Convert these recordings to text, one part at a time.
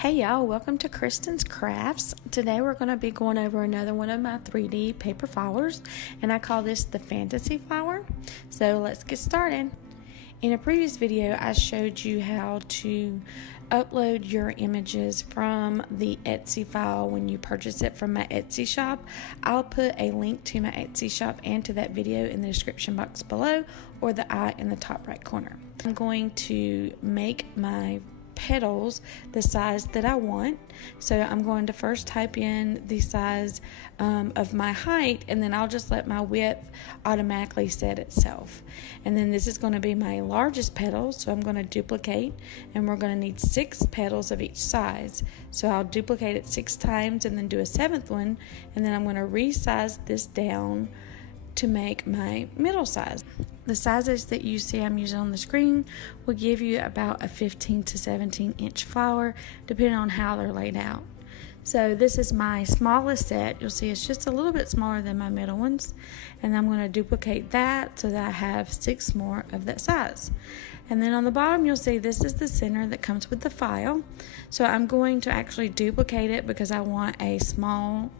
Hey y'all, welcome to Christin's Crafts. Today we're going to be going over another one of my 3D paper flowers, and I call this the fantasy flower. So let's get started. In a previous video I showed you how to upload your images from the Etsy file when you purchase it from my Etsy shop. I'll put a link to my Etsy shop and to that video in the description box below, or the eye in the top right corner. I'm going to make my petals the size that I want. So I'm going to first type in the size of my height, and then I'll just let my width automatically set itself. And then this is going to be my largest petals, so I'm going to duplicate, and we're going to need 6 petals of each size. So I'll duplicate it 6 times and then do a 7th one, and then I'm going to resize this down to make my middle size. The sizes that you see I'm using on the screen will give you about a 15 to 17 inch flower, depending on how they're laid out. So this is my smallest set. You'll see it's just a little bit smaller than my middle ones, and I'm going to duplicate that so that I have 6 more of that size. And then on the bottom you'll see this is the center that comes with the file. So I'm going to actually duplicate it because I want a small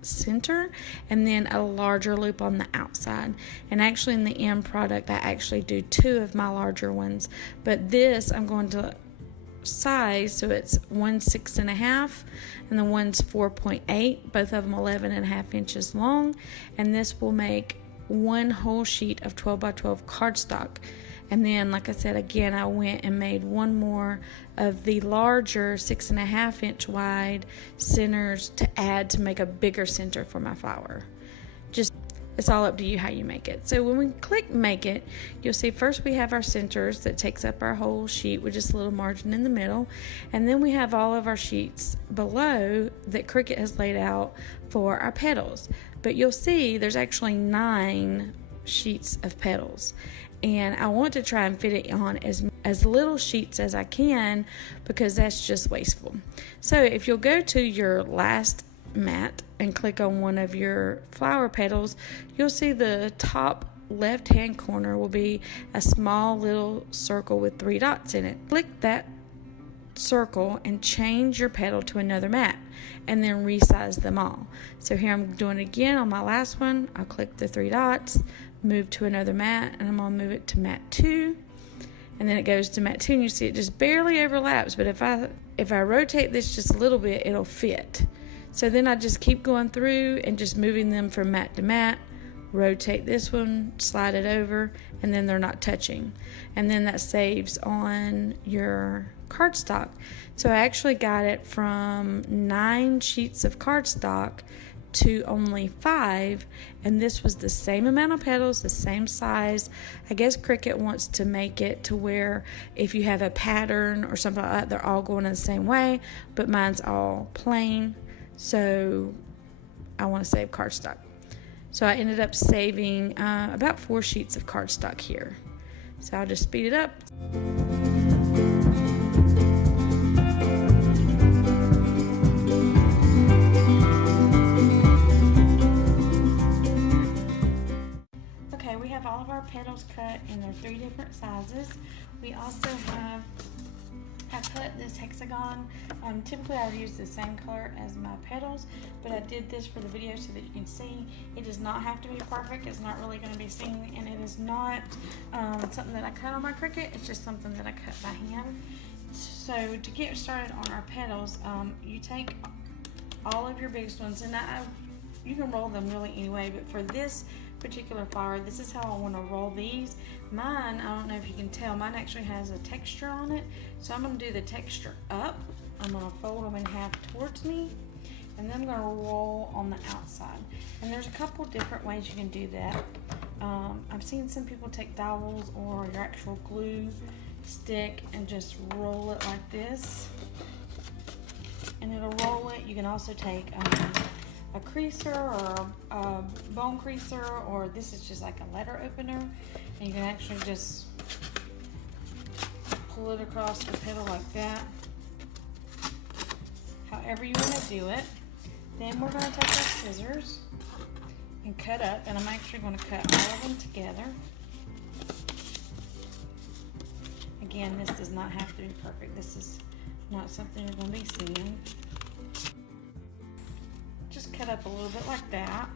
center and then a larger loop on the outside. And actually in the end product I actually do 2 of my larger ones, but this I'm going to size so it's 1 6.5 and the one's 4.8, both of them 11.5 inches long, and this will make one whole sheet of 12 by 12 cardstock. And then, like I said, again, I went and made one more of the larger 6.5 inch wide centers to add to make a bigger center for my flower. It's all up to you how you make it. So when we click make it, you'll see first we have our centers that takes up our whole sheet with just a little margin in the middle, and then we have all of our sheets below that Cricut has laid out for our petals. But you'll see there's actually 9 sheets of petals, and I want to try and fit it on as little sheets as I can because that's just wasteful. So if you'll go to your last mat and click on one of your flower petals, you'll see the top left hand corner will be a small little circle with 3 dots in it. Click that circle and change your petal to another mat, and then resize them all. So here I'm doing it again on my last one. I'll click the 3 dots, move to another mat, and I'm going to move it to mat 2, and then it goes to mat 2, and you see it just barely overlaps, but if I rotate this just a little bit, it'll fit. So then I just keep going through and just moving them from mat to mat, rotate this one, slide it over, and then they're not touching. And then that saves on your cardstock. So I actually got it from 9 sheets of cardstock to only 5, and this was the same amount of petals, the same size. I guess Cricut wants to make it to where if you have a pattern or something like that, they're all going in the same way, but mine's all plain. So I want to save cardstock. So I ended up saving about 4 sheets of cardstock here. So I'll just speed it up. Okay, we have all of our petals cut in their 3 different sizes. We also have, I cut this hexagon. Typically I would use the same color as my petals, but I did this for the video so that you can see it does not have to be perfect. It's not really going to be seen, and it is not something that I cut on my Cricut. It's just something that I cut by hand. So to get started on our petals, you take all of your biggest ones, and you can roll them really anyway, but for this particular flower, this is how I want to roll these. Mine, I don't know if you can tell, mine actually has a texture on it, so I'm going to do the texture up. I'm going to fold them in half towards me, and then I'm going to roll on the outside. And there's a couple different ways you can do that. I've seen some people take dowels or your actual glue stick and just roll it like this, and it'll roll it. You can also take a creaser or a bone creaser, or this is just like a letter opener, and you can actually just pull it across the petal like that, however you want to do it. Then we're going to take our scissors and cut up, and I'm actually going to cut all of them together. Again, this does not have to be perfect. This is not something you're going to be seeing. Just cut up a little bit like that.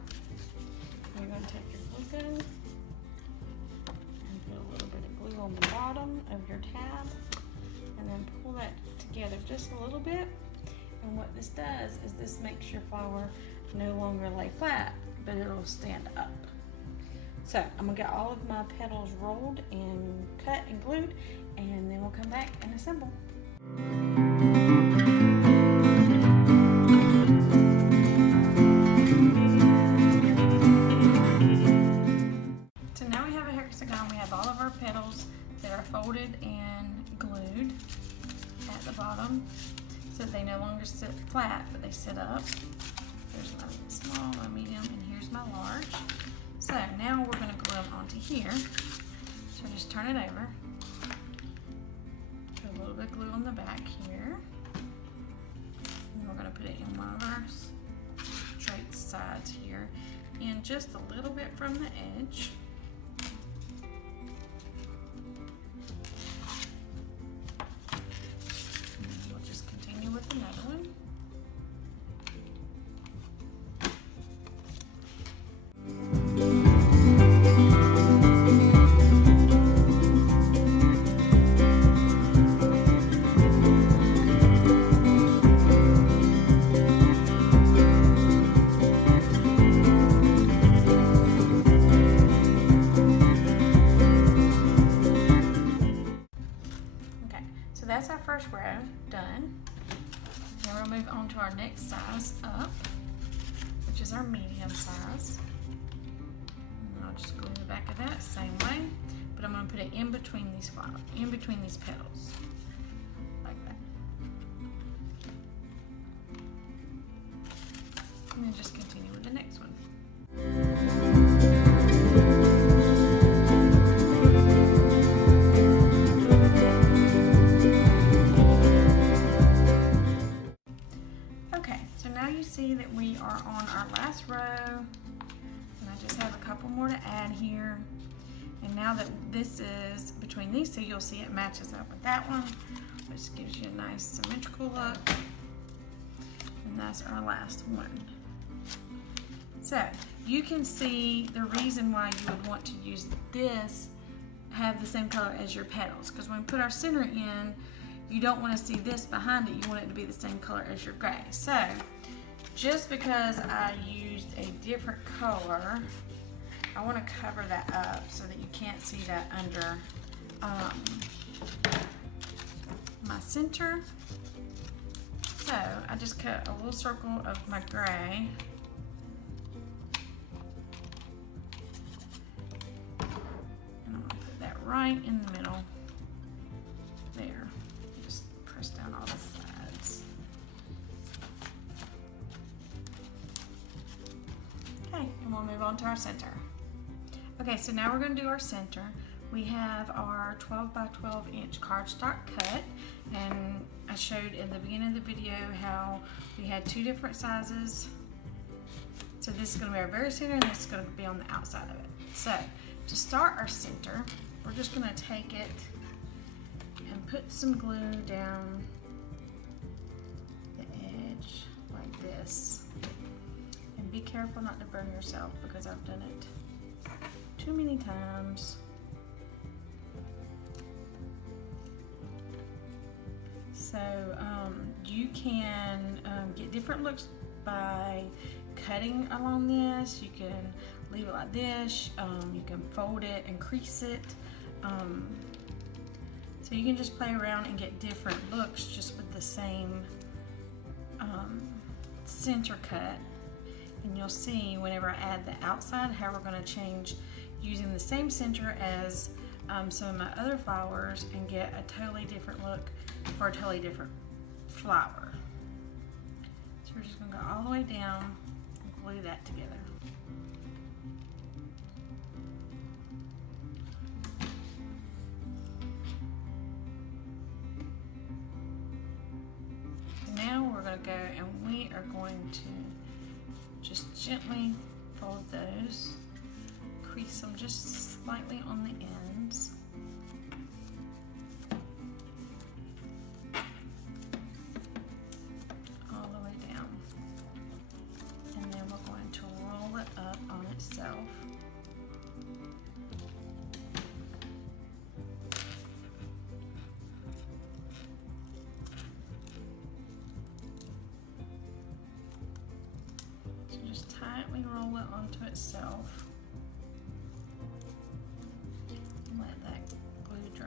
You're going to take your glue gun and put a little bit of glue on the bottom of your tab, and then pull that together just a little bit. And what this does is this makes your flower no longer lay flat, but it'll stand up. So I'm gonna get all of my petals rolled and cut and glued, and then we'll come back and assemble. So now we have a hexagon. We have all of our petals that are folded and glued at the bottom, so they no longer sit flat, but they sit up. There's my small, my medium, and here's my large. So now we're going to glue them onto here. So just turn it over. Put a little bit of glue on the back here. And we're going to put it in one of our straight sides here, and just a little bit from the edge. We'll just continue with another one. That's our first row done. Now we'll move on to our next size up, which is our medium size. And I'll just glue the back of that same way, but I'm going to put it in between these flowers, in between these petals, like that. And then just continue with the next one. See that we are on our last row, and I just have a couple more to add here. And now that this is between these two, you'll see it matches up with that one, which gives you a nice symmetrical look. And that's our last one. So you can see the reason why you would want to use this, have the same color as your petals, because when we put our center in, you don't want to see this behind it. You want it to be the same color as your gray. So just because I used a different color, I want to cover that up so that you can't see that under my center. So I just cut a little circle of my gray. And I'm going to put that right in the middle there. Just press down all the sides. Okay, and we'll move on to our center. Okay, so now we're going to do our center. We have our 12 by 12 inch cardstock cut, and I showed in the beginning of the video how we had two different sizes. So this is going to be our very center, and this is going to be on the outside of it. So to start our center, we're just going to take it and put some glue down the edge like this. And be careful not to burn yourself, because I've done it too many times. So you can get different looks by cutting along this. You can leave it like this. You can fold it and crease it. So you can just play around and get different looks just with the same center cut. And you'll see whenever I add the outside how we're going to change using the same center as some of my other flowers and get a totally different look for a totally different flower. So we're just going to go all the way down and glue that together. Now we're going to go and we are going to just gently fold those, crease them just slightly on the ends. it onto itself. Let that glue dry.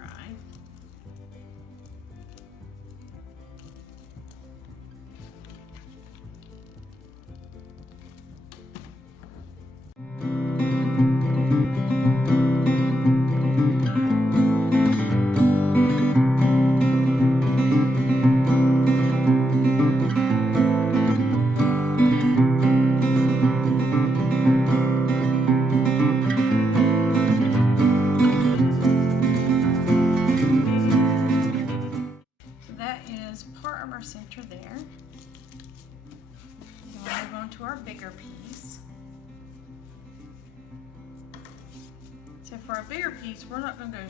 Part of our center there. We'll move on to our bigger piece. So for our bigger piece, we're not going to go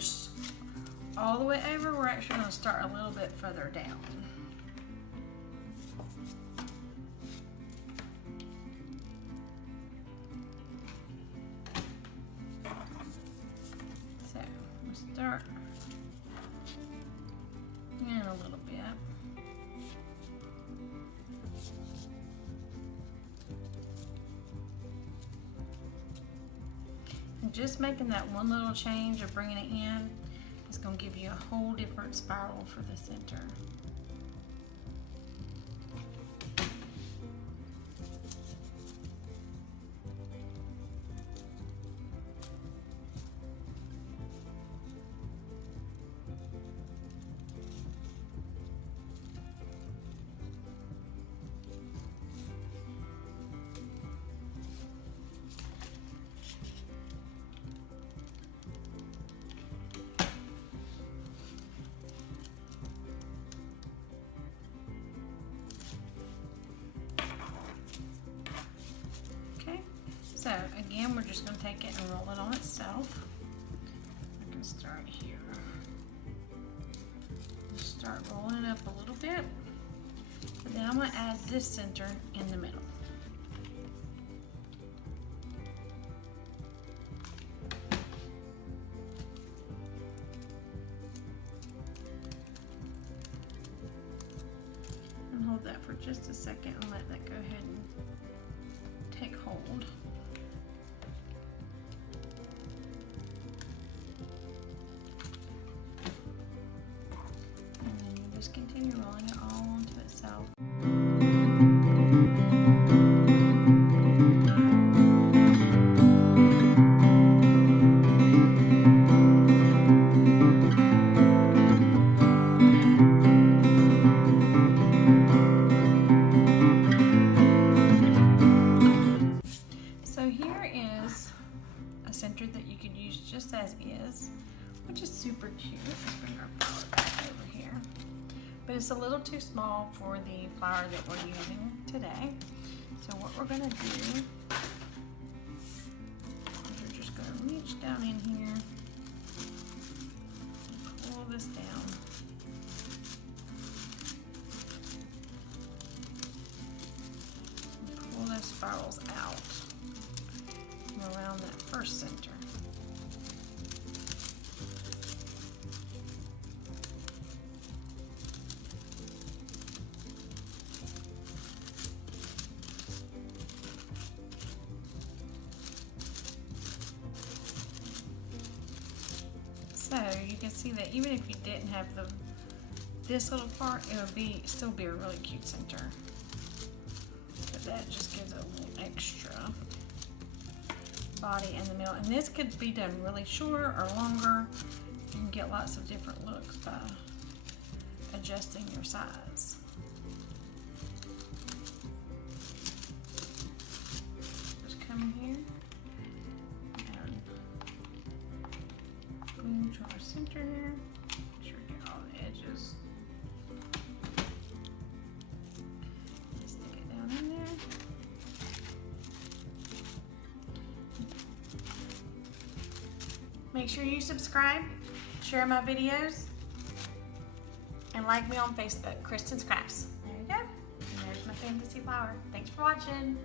all the way over. We're actually going to start a little bit further down. So we'll start in a little bit. And just making that one little change of bringing it in is going to give you a whole different spiral for the center. So again, we're just going to take it and roll it on itself. I can start here. Just start rolling it up a little bit. And then I'm going to add this center in the middle. And hold that for just a second and let that go ahead and take hold. Just continue rolling it all onto itself. So here is a center that you could use just as is, which is super cute. Let's bring our flower back over here. But it's a little too small for the flower that we're using today. So what we're going to do is we're just going to reach down in here, pull this down, and pull those spirals out from around that first center. So you can see that even if you didn't have this little part, it would still be a really cute center. But that just gives it a little extra body in the middle. And this could be done really short or longer. You can get lots of different looks by adjusting your size. Just come in here. To our center here. Make sure we get all the edges. Just stick it down in there. Make sure you subscribe, share my videos, and like me on Facebook, Christin's Crafts. There you go. And there's my fantasy flower. Thanks for watching.